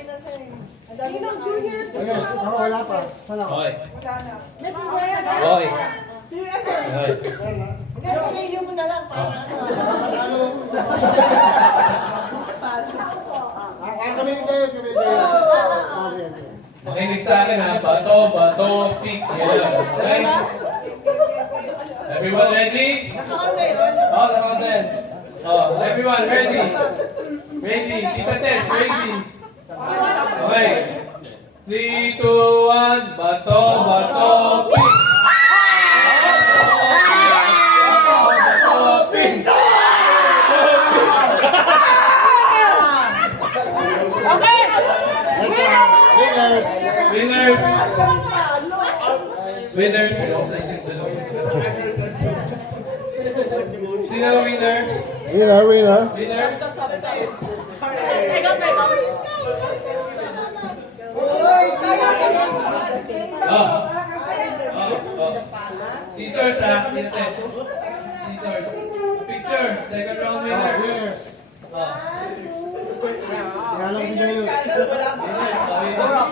Ninong Junior. Ako wala pa. Sana ako. Hoy. Messi Ryan. Hoy. Si Ever. Hoy. Hindi, sa radio mo na lang. Para Patalo. Kami yung Diyos, kami yung Diyos. Okay, okay. Makinig sa akin ha. Bato, bato, pick. Yan. Okay? Everyone ready? nakakonda yun. Oh, nakakontent. Oh, everyone ready? Ready. Tita Tess, ready? Okay. 3, 2, 1. Bato, bato, pick. Okay. Winners. Winners. Winners. Sino ang winner? Winner, winner. Winners? Oh. Scissors ah, Tess. Scissors. Picture. Second round winner. Winners. Oh. Kaya lang si Diyos.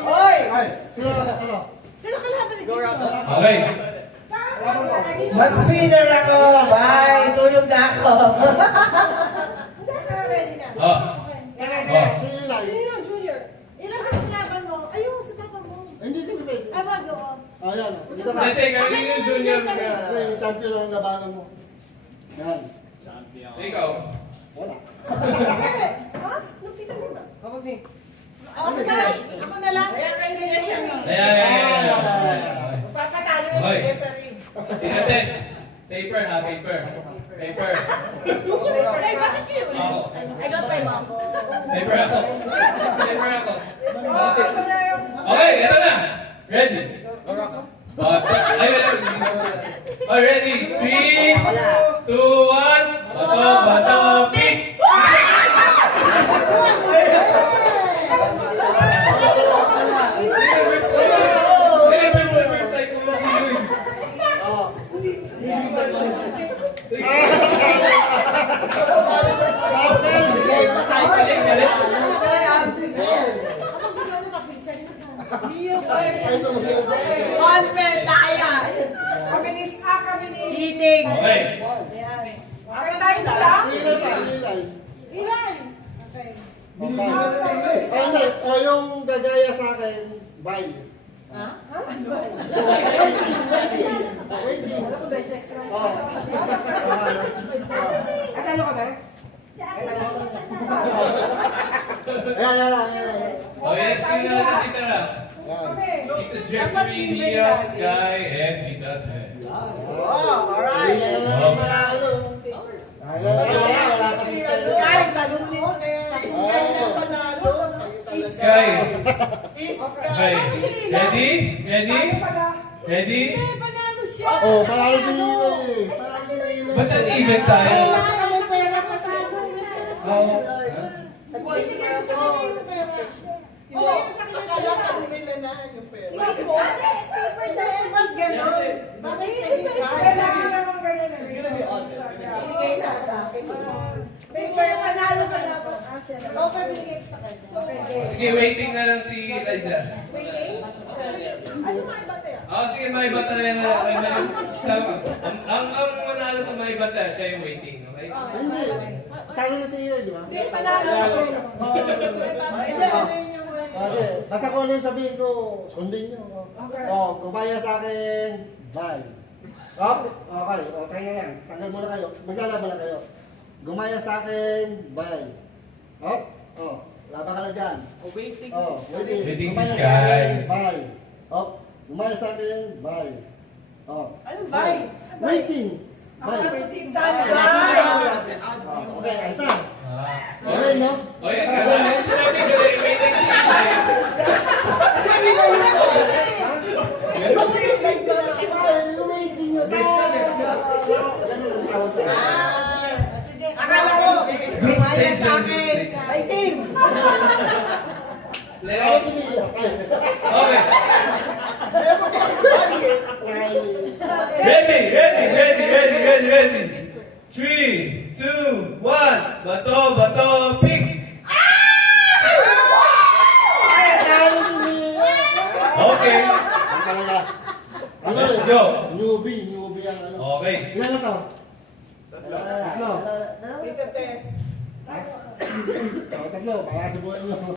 Hoy! Ay, sino, ano? Sino kalaban ni Junior? Okay. Mas winner ako. Bye. Tulog na ako. Ready na. Oh. Sino yung live? Ninong Junior. Ilan sa kalaban mo? Ayun, sa papa mo. Hindi kami pwede. Ay, bago. Ayan. Dito na. Kasi kanina yung junior. Ito yung champion ang labanan mo. Yan. Ikaw. Wala. Ha? Nakita mo ba? Ako na. Ako na lang. Kaya kayo na yan. Ayan. Papatalo na Hoy. si Desiree. Tina Tess. Paper ha, paper. Paper. Ay, bakit yun? Ako. I got my mom. Paper ako. Paper ako. Ako na yun. Okay, ito na. Ready? Ay, oh, ready? 3, 2, 1. Bato, bato, pick! Reverse psychology. Oh. Confident tayo. Cheating. Okay. Okay tayo na lang? Sino pa? Sino yung live? Ilan? Okay. Okay. Ano, o yung gagaya sa akin, bye. Ha? Waiting. Ano ko ba, sex right? Oh. At ano ka ba? Ayan, ayan, ayan. Oh, yan. Sino na dito na? Ayan. Tita Jessery, Mia, Sky, and Tita Tess. Oh, alright. Ayan na lang manalo. Ayan, wala ka si Sky, talunin mo na yan. Sky na panalo. Sky. Sky. Okay. Ready? Ready? Ready? Hindi, panalo siya. Oh, panalo si Nino eh. Panalo si Nino. Ba't an-even tayo? Kailangan mo pera pa sa akin. Oh. Bibigyan mo sa kanya yung pera. Yung pera sa kanya, akala ka nila na yung pera. Bakit gano'n? Bakit kailangan naman gano'n na binigay na sa akin. Sir, panalo ka dapat. Ikaw pa binigay sa kanya. Sige, waiting na lang si Elijah. Ano mga iba tayo? Oh, sige, may bata na yan. Ang manalo sa may bata, siya yung waiting, okay? Hindi. Talo na si Nino, di ba? Hindi, panalo ako. Hindi, ano yun yung mga Kasi, basta ko ano yung sabihin ko, sundin nyo. Oh, kumaya sa akin, bye. Oh, okay, tayo na yan. Tanggal muna kayo. Maglalaban na kayo. Gumaya sa akin, bye. Oh, laban ka na dyan. waiting. Oh, waiting. Waiting si Gumaya sa Sky. akin, bye. Oh, gumaya sa akin, bye. Oh. Anong bye? Waiting. Bye. Okay, ayos na. Okay, no? Oh, yun ka. Sinabi ko na yung waiting si Waiting nyo sa Akala ko, gumaya sa akin. Waiting. Playoff. Okay. Ready. 3, 2, 1. Bato, bato, pick. Okay. Ang talaga. Ano Let's eh? go. Newbie ang ano. Okay. Ilan na to? Tatlo. Tita Tess. Tatlo, baka subuhin nyo.